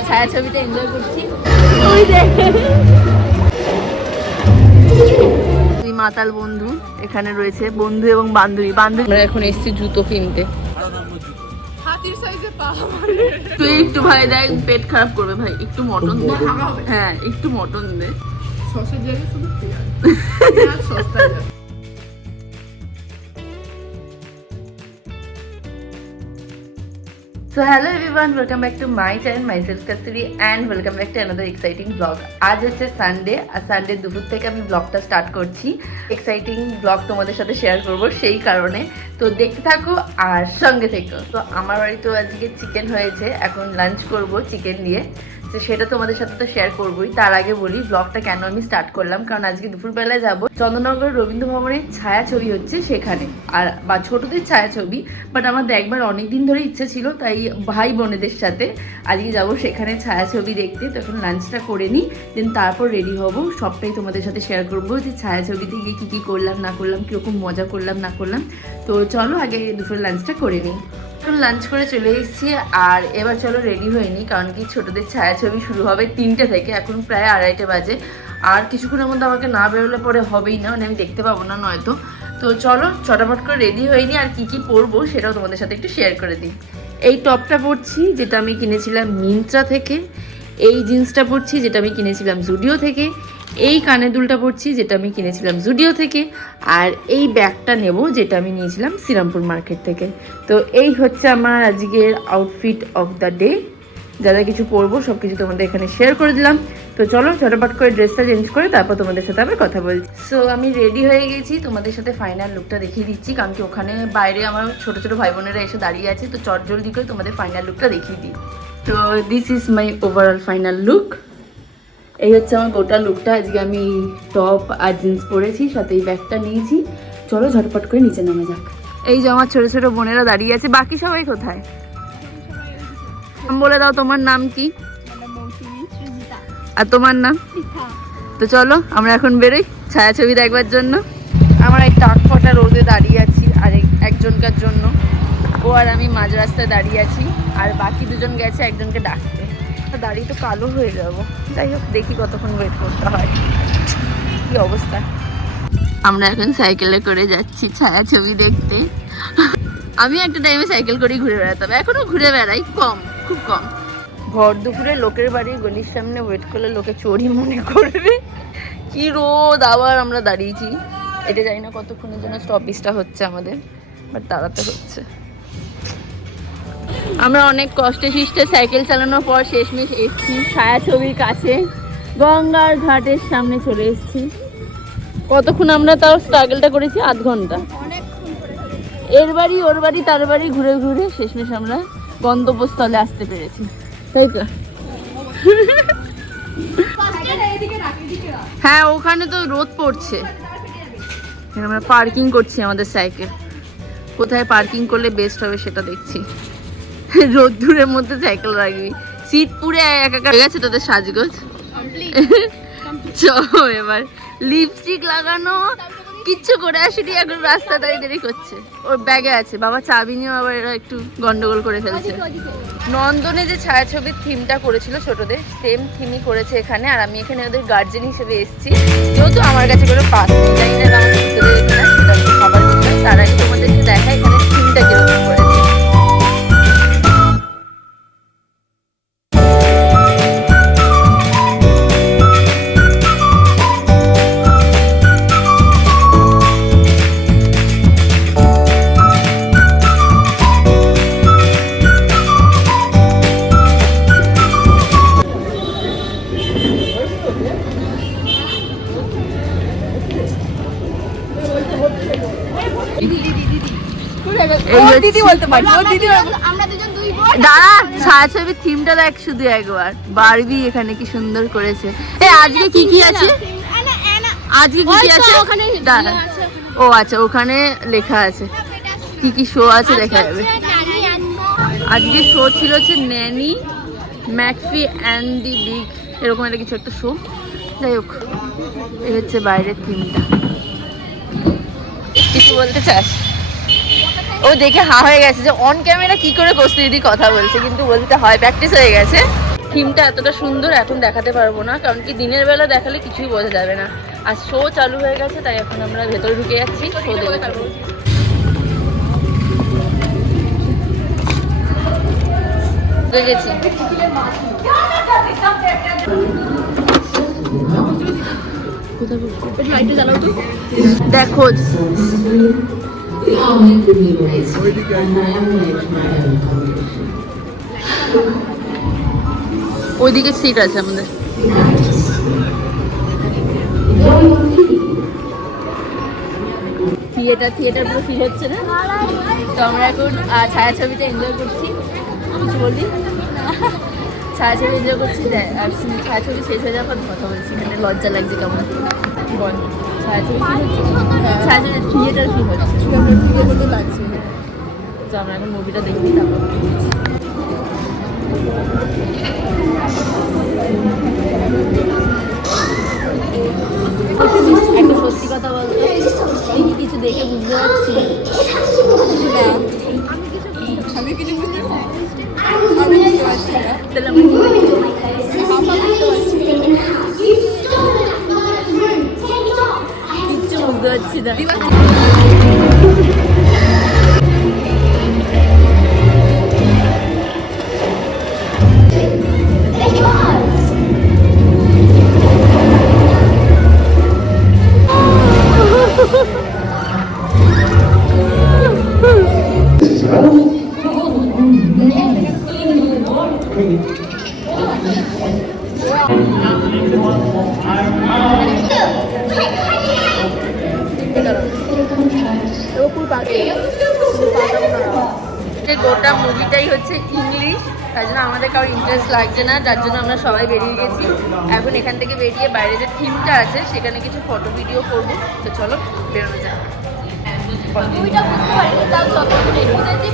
ছায়াছবিটা enjoy করছি। দুই মাতাল বন্ধু এখানে রয়েছে বন্ধু এবং বান্ধবী। বান্ধবী আমরা এখন এসেছি জুতো কিনতে। তুই একটু ভাই দেখ পেট খারাপ করবে ভাই। একটু মটন দে। হ্যাঁ একটু mutton they. So hello everyone welcome back to my channel myself Kasturi and welcome back to another exciting blog আজ হচ্ছে সানডে আর সানডে দুপুর থেকে আমি ব্লগটা স্টার্ট করছি। এক্সাইটিং ব্লগ তোমাদের সাথে শেয়ার করব সেই কারণে। তো দেখতে থাকো আর সঙ্গে থেকো। তো আমার বাড়িতেও আজকে চিকেন হয়েছে। এখন লাঞ্চ করব চিকেন দিয়ে। তো সেটা তোমাদের সাথে তো শেয়ার করবোই। তার আগে বলি ব্লগটা কেন আমি স্টার্ট করলাম? কারণ আজকে দুপুরবেলায় যাব। চন্দ্রনগর রবীন্দ্র ভবনের ছায়া ছবি হচ্ছে সেখানে। আর, বা ছোটদের ছায়া ছবি বাট আমার দেখবার অনেক দিন ধরে ইচ্ছে ছিল, তাই ভাই বোনেদের সাথে আজকে যাব সেখানে ছায়া ছবি দেখতে। তো এখন লাঞ্চটা করে নিই দেন তারপর রেডি হব। সবটাই তোমাদের সাথে শেয়ার করব যে ছায়া ছবিতে গিয়ে কী কী করলাম, না করলাম, কীরকম মজা করলাম, না করলাম। তো চলো আগে দুপুরের লাঞ্চটা করে নিই। এখন লাঞ্চ করে চলে এসেছি আর এবার চলো রেডি হয়নি কারণ কি ছোটদের ছায়াছবি শুরু হবে তিনটে থেকে, এখন প্রায় আড়াইটে বাজে। আর কিছুক্ষণের মধ্যে আমাকে না বেরোলে পরে হবেই না মানে আমি দেখতে পাবো না নয়তো। তো চলো চটাপট করে রেডি হয়নি আর কি কি পরবো সেটাও তোমাদের সাথে একটু শেয়ার করে দিই। এই টপটা পরছি, যেটা আমি কিনেছিলাম মিন্ত্রা থেকে। এই জিন্সটা পরছি, যেটা আমি কিনেছিলাম জুডিও থেকে। এই কানের দুলটা পরছি, যেটা আমি কিনেছিলাম জুডিও থেকে, আর এই ব্যাগটা নেব, যেটা আমি নিয়েছিলাম শ্রীরামপুর মার্কেট থেকে। তো এই হচ্ছে আমার আজকের আউটফিট অফ দ্য ডে যা যা কিছু পরবো সব কিছু তোমাদের এখানে শেয়ার করে দিলাম। তো চলো, ঝটপট করে ড্রেসটা চেঞ্জ করে তারপর তোমাদের সাথে আবার কথা বলছি। সো আমি রেডি হয়ে গেছি, তোমাদের সাথে ফাইনাল লুকটা দেখিয়ে দিচ্ছি, কারণ কি ওখানে বাইরে আমার ছোট ছোট ভাই বোনেরা এসে দাঁড়িয়ে আছে, তো চট জলদি করে তোমাদের ফাইনাল লুকটা দেখিয়ে দিই। তো this is my overall final look এই হচ্ছে আমার গোটা লুকটা আজকে আমি টপ আর জিন্স পরেছি সাথে এই ব্যাগটা নিয়েছি। চলো ঝটপট করে নিচে নামা যাক। এই যে আমার ছোট ছোট বোনেরা দাঁড়িয়ে আছে বাকি সবাই কোথায়? নাম বলে দাও তোমার নাম কি? আর তোমার নাম? তো চলো আমরা এখন বেরোই ছায়াছবি দেখবার জন্য। আমরা এই টাক ফটা রোদে দাঁড়িয়ে আছি আর এক- একজনকার জন্য। ও আর আমি মাঝ রাস্তায় দাঁড়িয়ে আছি আর বাকি দুজন গেছে একজনকে ডাকতে। তো দাঁড়িয়ে তো কালো হয়ে যাব। যাই হোক দেখি কতক্ষণ ওয়েট করতে হয়। কি অবস্থা? আমরা এখন সাইকেলে করে যাচ্ছি ছায়াছবি দেখতে। আমি একটা টাইমে সাইকেল করেই ঘুরে বেড়াতাম। এখনও ঘুরে বেড়াই কম খুব কম। ভর দুপুরে লোকের বাড়ি গলির সামনে ওয়েট করলে লোকে চোরই মনে করবে। কি রোদ আবার আমরা দাঁড়িয়েছি। এটা জানি না কতক্ষণের জন্য স্টপিসটা হচ্ছে আমাদের বাট তাড়াতে হচ্ছে। আমরা অনেক কষ্টে শিষ্টে সাইকেল চালানোর পর শেষমেশ এসছি ছায়াছবির কাছে। গঙ্গার ঘাটের সামনে চলে এসেছি। কতক্ষণ আমরা তাও স্ট্রাগলটা করেছি? আধ ঘণ্টা। এর বাড়ি, ওর বাড়ি, তার বাড়ি ঘুরে ঘুরে শেষমেশ আমরা গন্তব্যস্থলে আসতে পেরেছি। তাই তো? হ্যাঁ ওখানে তো রোদ পড়ছে। আমরা পার্কিং করছি আমাদের সাইকেল। কোথায় পার্কিং করলে বেস্ট হবে সেটা দেখছি। রোদ্দুরের মধ্যে সাইকেল রাখবি সিট পুরে একা হয়ে গেছে তোদের সাজগোজ। চলো এবার। লিপস্টিক লাগানো, কিচ্ছু করে আসিনি, এখন রাস্তা দাঁড়িয়ে দেরি করছে। ওর ব্যাগে আছে। বাবা চাবি নিয়েও আবার এরা একটু গন্ডগোল করে ফেলছে। নন্দনে যে ছায়াছবির থিমটা করেছিল ছোটদের সেম থিমই করেছে এখানে। আর আমি এখানে ওদের গার্জেন হিসেবে এসেছি। যেহেতু আমার কাছে কোনো পাস জানি না দাঁড়া ছায়াছবির থিমটা দেখ শুধু একবার। বারবি এখানে কি সুন্দর করেছে। এ আজকে কি কি আছে? আজকে কি কি আছে? ওখানে দাঁড়া। ইয়ে ও আচ্ছা ওখানে লেখা আছে। কি কি শো আছে দেখা যাবে। আজকে শো ছিল হচ্ছে Nanny McPhee and the Big এরকম একটা কিছু একটা শো যাই হোক এই হচ্ছে বাইরের থিমটা কিছু বলতে চাস? ও দেখে হা হয়ে গেছে যে অন ক্যামেরা কি করে কস্তি দিদি কথা বলছে কিন্তু বলতে হয় প্র্যাকটিস হয়ে গেছে। থিমটা এতটা সুন্দর এখন দেখাতে পারব না কারণ কি দিনের বেলা দেখালে কিছুই বোঝা যাবে না। আর শো চালু হয়ে গেছে তাই এখন আমরা ভেতরে ঢুকে যাচ্ছি শো দেখে থাকব ঢুকে গেছি। দেখো ওইদিকে সিট আছে আমাদের। থিয়েটার থিয়েটার পুরো ফিল হচ্ছে না? তো আমরা এখন ছায়াছবিতে এনজয় করছি। কিছু বলি ছায়াছবি এনজয় করছি আর ছায়াছবি শেষ হয়ে যাওয়ার পর কথা বলছি মানে লজ্জা লাগছে কেমন? বল। হচ্ছে? ছায়াছবি থিয়েটার ফিল হচ্ছে। থিয়েটার মতো লাগছে তো আমরা এখন মুভিটা দেখি, তারপর সত্যি কথা বলতো কিছু দেখে আমি কিছু বুঝতে পারছি আমি বুঝতে পারছি না তাহলে আমরা কি গোটা মুভিটাই হচ্ছে ইংলিশ তার জন্য আমাদের কারোর ইন্টারেস্ট লাগছে না, যার জন্য আমরা সবাই বেরিয়ে গেছি। এখন এখান থেকে বেরিয়ে বাইরে যে থিমটা আছে, সেখানে কিছু ফটো ভিডিও করব। তো চলো, বেরোনো যাক। মোটামুটি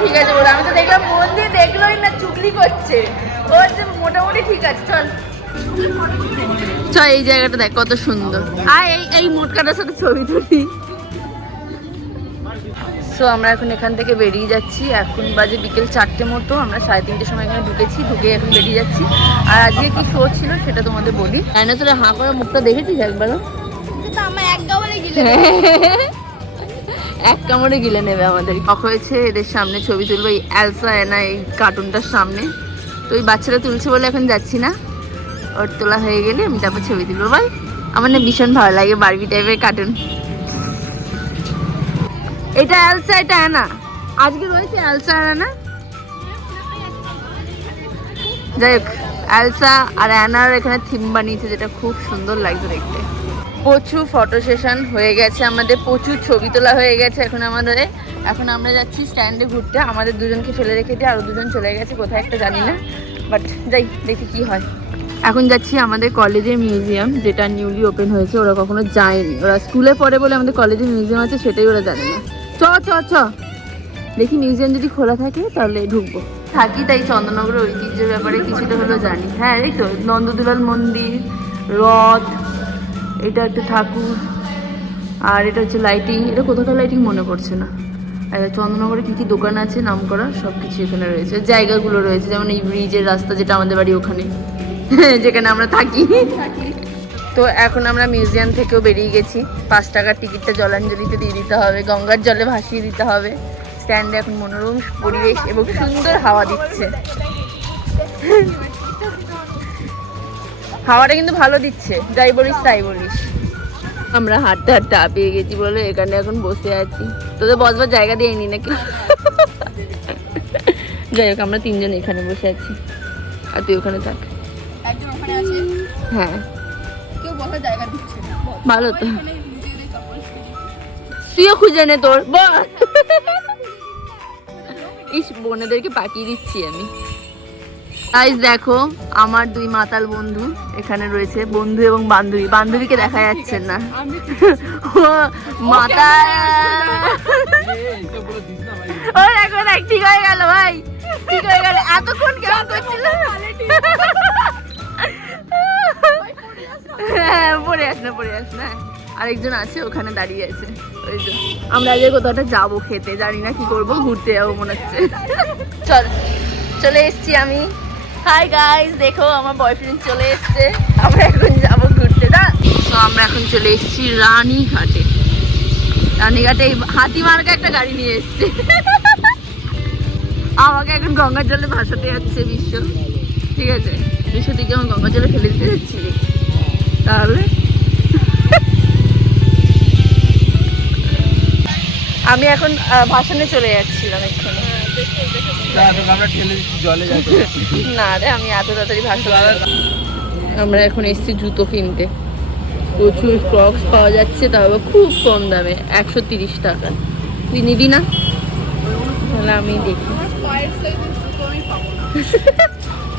ঠিক আছে ওরা আমি তো দেখলাম মন দিয়ে দেখলোই না চুগলি করছে। ও হচ্ছে মোটামুটি ঠিক আছে চল। চল এই জায়গাটা দেখ কত সুন্দর। আর এই এই মোটকাটার সাথে ছবি তুলি। সো আমরা এখন এখান থেকে বেরিয়ে যাচ্ছি। এখন বাজে বিকেল চারটে মতো আমরা সাড়ে তিনটের সময় এখানে ঢুকেছি ঢুকে এখন বেরিয়ে যাচ্ছি। আর আজকে কি শো ছিল সেটা তোমাদের বলি। ডাইনোসরের হাঁ করা মুখটা দেখেছিস একবারও? কিন্তু আমার এক গাওয়ালে গিলে এক কামড়ে গিলে নেবে আমাদের শখ হয়েছে, এদের সামনে ছবি তুলবো, এই অ্যালসা এনা এই কার্টুনটার সামনে। তো ওই বাচ্চারা তুলছে বলে এখন যাচ্ছি না। ওর তোলা হয়ে গেলে আমি তারপর ছবি তুলবো। বল, আমার না ভীষণ ভালো লাগে বারবি টাইপের কার্টুন এটা অ্যালসা এটা অ্যানা আজকে রয়েছে অ্যালসা আর অ্যানা যাই হোক অ্যালসা আর অ্যানার এখানে থিম বানিয়েছে, যেটা খুব সুন্দর লাগছে দেখতে। প্রচুর ফটো সেশন হয়ে গেছে, আমাদের প্রচুর ছবি তোলা হয়ে গেছে এখন আমাদের। এখন আমরা যাচ্ছি স্ট্যান্ডে ঘুরতে, আমাদের দুজনকে ফেলে রেখে দিয়ে আরও দুজন চলে গেছে, কোথায় একটা জানি না। বাট যাই, দেখি কি হয়। এখন যাচ্ছি আমাদের কলেজের মিউজিয়াম যেটা নিউলি ওপেন হয়েছে, ওরা কখনো যায়নি। ওরা স্কুলে পড়ে বলে আমাদের কলেজে মিউজিয়াম আছে, সেটাই ওরা জানে না। চ চ চ। দেখি মিউজিয়াম যদি খোলা থাকে, তাহলে ঢুকবো। থাকি তাই চন্দননগরের ঐতিহ্যের ব্যাপারে কিছুটা হলেও জানি। হ্যাঁ এই তো নন্দদুলাল মন্দির, রথ এটা একটা ঠাকুর, আর এটা হচ্ছে লাইটিং এটা কোথাকার লাইটিং মনে পড়ছে না। আর চন্দ্রনগরে কী কী দোকান আছে, নাম করা সব কিছু এখানে রয়েছে। জায়গাগুলো রয়েছে, যেমন এই ব্রিজের রাস্তা যেটা আমাদের বাড়ি ওখানে, যেখানে আমরা থাকি। তো এখন আমরা মিউজিয়াম থেকেও বেরিয়ে গেছি। পাঁচ টাকার টিকিটটা জলাঞ্জলিতে দিয়ে দিতে হবে, গঙ্গার জলে ভাসিয়ে দিতে হবে। স্ট্যান্ডে এখন মনোরম পরিবেশ এবং সুন্দর হাওয়া দিচ্ছে। হাওয়াটা কিন্তু ভালো দিচ্ছে। যাই বলিস তাই বলিস। আমরা হাঁটতে হাঁটতে হাঁপিয়ে গেছি বলে এখানে এখন বসে আছি। তোদের বসবার জায়গা দিইনি নাকি? যাই হোক আমরা তিনজন এখানে বসে আছি। আর তুই ওখানে থাক। একজন ওখানে আছে? হ্যাঁ। না। ভালো তো। তুইও খুঁজে নে তোর বল ইস বোনেদেরকে পাঠিয়ে দিচ্ছি আমি। গাইজ দেখো, আমার দুই মাতাল বন্ধু এখানে রয়েছে, বন্ধু এবং বান্ধবী। বান্ধবীকে দেখা যাচ্ছে না। আমি ও এখন এক ঠিক হয়ে গেল, ভাই। ঠিক হয়ে গেল। এতক্ষণ কেমন করছিল? হ্যাঁ পড়ে আস না, পড়ে আস না। আরেকজন আছে, ওখানে দাঁড়িয়ে আছে। ওই যে, আমরা আজকে কোথাওটা যাব খেতে, জানি না কি করব, ঘুরতে যাব মনে হচ্ছে। চল, চলে এসছি আমি। হাই গাইস দেখো আমার বয়ফ্রেন্ড চলে এসছে। আমরা এখন যাব ঘুরতে না তো আমরা এখন চলে এসছি রানীঘাটে। রানীঘাটে এই হাতিমার্কা একটা গাড়ি নিয়ে এসছে। আমাকে এখন গঙ্গার জলে ভাসাতে যাচ্ছে বিশ্ব ঠিক আছে? বিশ্ব দিকে আমার গঙ্গার জলে ফেলে দিতে যাচ্ছি। তাহলে? আমি এখন ভাসানে চলে যাচ্ছিলাম এক্ষুনি। না রে আমি এত তাড়াতাড়ি ভাসতে আমরা এখন এসেছি জুতো কিনতে। প্রচুর ক্রক্স পাওয়া যাচ্ছে তাও খুব কম দামে একশো তিরিশ টাকা। তুই নিবি না? তাহলে আমি দেখি। আমার পায়ের সাইজের জুতো আমি পাবো না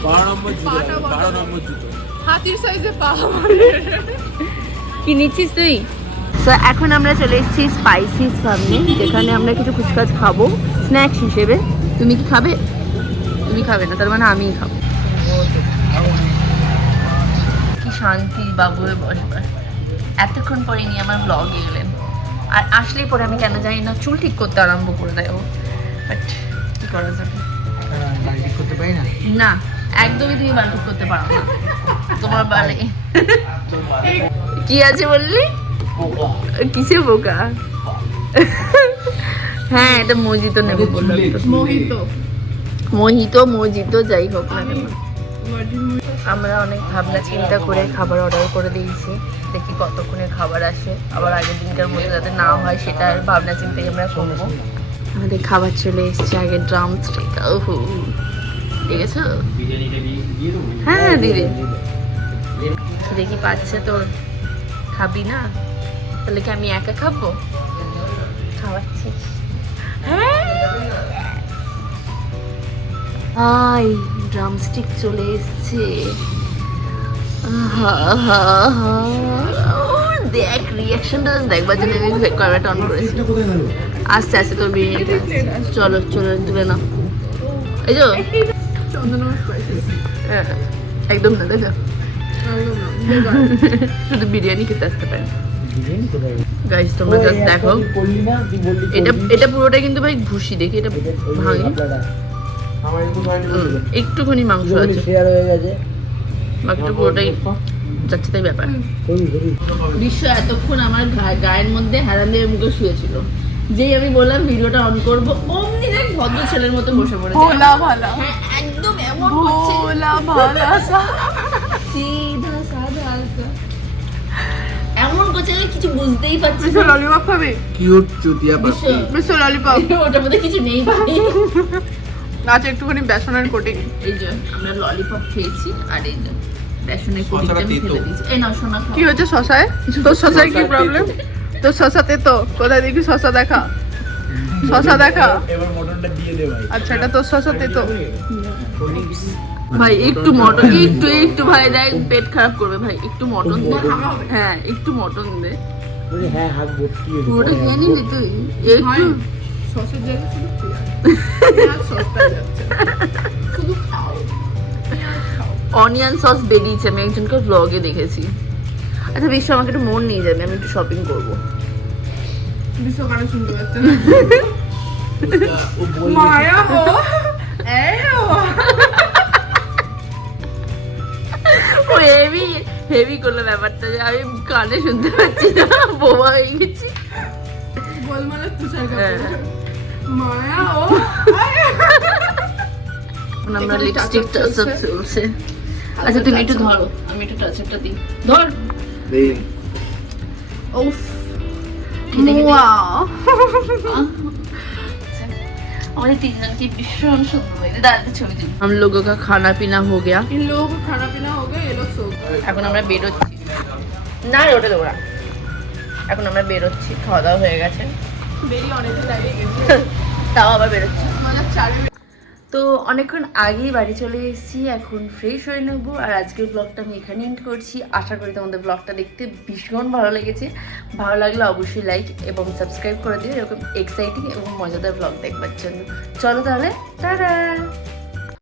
বারো নম্বর জুতো পাটা বড়। বারো নম্বর জুতো। হাতির সাইজে পা কি নিচ্ছিস তুই? তো এখন আমরা চলে এসেছি স্পাইসি সামনে যেখানে আমরা কিছু কুচকাচ খাব স্ন্যাক্স হিসেবে। তুমি কি খাবে? তুমি খাবে না, তার মানে আমিই খাব। কি শান্তি বাবুয়ে বসবার এতক্ষণ পরে নিয়ে আমার ব্লগে এলেন আর আসলেই পরে আমি কেন জানি না, চুল ঠিক করতে আরম্ভ করে দেয় বাট কি করা যাবে? না না, একদমই তুমি বার করতে পারো না। তোমার বালে। কি আছে বললি? কিসে বোকা? হ্যাঁ এটা মজিত নেব বললাম তো। মোহিত। মোহিত মজিত যাই হোক না কেন। আমরা অনেক ভাবনা চিন্তা করে খাবার অর্ডার করে দিয়েছি। দেখি কতক্ষণে খাবার আসে। আবার আগের দিনকার মধ্যে যাতে না হয় সেটা ভাবনা চিন্তাই আমরা করব। আমাদের খাবার চলে এসছে আগে ড্রাম স্টিক। ওহো ঠিক আছে হ্যাঁ দিদি দেখি পাচ্ছে তোর খাবি না? তাহলে কি আমি একা খাব? খাওয়াচ্ছিস। হ্যাঁ আই ড্রামস্টিক চলে এসছে। দেখ রিয়াকশনটা দেখবার জন্য আমি ক্যামেরাটা অন করেছি। আস্তে আস্তে তোর বিরিয়ানি চলো চলো তুলে না এই যো হ্যাঁ, একদম না দেখো। শুধু বিরিয়ানি খেতে আসতে পারে গাইস তোমরা জাস্ট দেখো। না এটা এটা পুরোটা কিন্তু ভাই ভুসি দেখি এটা ভাঙি। একটুখানি মাংস আছে। হয়ে গেছে। বাকিটা পুরোটাই যাচ্ছে তাই ব্যাপার। বিশ্ব এতক্ষণ আমার গায়ের মধ্যে হারান্দের মুখে শুয়েছিল। যেই আমি বললাম ভিডিওটা অন করব অমনি দেখ ভদ্র ছেলের মতো বসে পড়েছে। ভোলা ভালা। হ্যাঁ একদম এমন করছে। ভোলা ভালা কিছু বুঝতেই পারছি না। ললিপপ খাবি? কিউট চুতিয়া বিশ্ব বিশ্ব ললিপপ। ওটার মধ্যে কিছু নেই ভাই। আছে একটুখানি বেসনের কোটিং। এই যে আমরা ললিপপ খেয়েছি আর এই যে বেসনের কুড়িটা ফেলে দিয়েছি। এই না সোনা কি হচ্ছে শশায়? তোর শশায় কি প্রবলেম তোর শশাতে তো কোথায় দেখি শশা দেখা? শশা দেখা? এবার মটনটা দিয়ে দে ভাই। আচ্ছা এটা তোর শশাতে তো ভাই একটু মটন একটু একটু ভাই দেখ পেট খারাপ করবে ভাই একটু মটন দে। হ্যাঁ একটু মটন দে। হ্যাঁ হাত ভর্তি পুরোটা খেয়ে নিবি তুই? একটু? সসের জায়গায় শুধু সস্তা যাচ্ছে। শুধু খাও। অনিয়ন সস বেরিয়েছে আমি একজনকে ব্লগে দেখেছি। আচ্ছা বিশ্ব আমাকে একটু মন নিয়ে যাবে আমি একটু শপিং করব। বিশ্ব শুনতে পাচ্ছে মায়া ও ও হেভি হেভি করল ব্যাপারটা যে আমি কানে শুনতে পাচ্ছি না বোবা হয়ে গেছি। তুষার হ্যাঁ। মায়া ও। আমরা লিপস্টিক টাচ চলছে। চলছে। আচ্ছা তুমি একটু ধরো। আমি একটু টাচ আপটা দিই। ধর। খেতে খেতে। ওয়াও। আমাদের তিনজনকে ভীষণ সুন্দর লাগে দাঁড়াতে ছবি তুলি हम लोगों का खाना पीना हो गया इन लोगों को खाना पीना हो गया ये लोग सो गए এখন আমরা বেরোচ্ছি না রে, ওটা দেবো না এখন আমরা বেরোচ্ছি খাওয়া দাওয়া হয়ে গেছে বেরিয়ে অনেকদিন আগে গেছি তাও আবার বেরোচ্ছি মানে চারি তো অনেকক্ষণ আগেই বাড়ি চলে এসেছি, এখন ফ্রেশ হয়ে নেব। আর আজকের ব্লগটা আমি এখানে এন্ড করছি। আশা করি তোমাদের ব্লগটা দেখতে ভীষণ ভালো লেগেছে। ভালো লাগলে অবশ্যই লাইক এবং সাবস্ক্রাইব করে দিও। এরকম এক্সাইটিং এবং মজাদার ব্লগ দেখবার জন্য। চলো তাহলে, টাটা!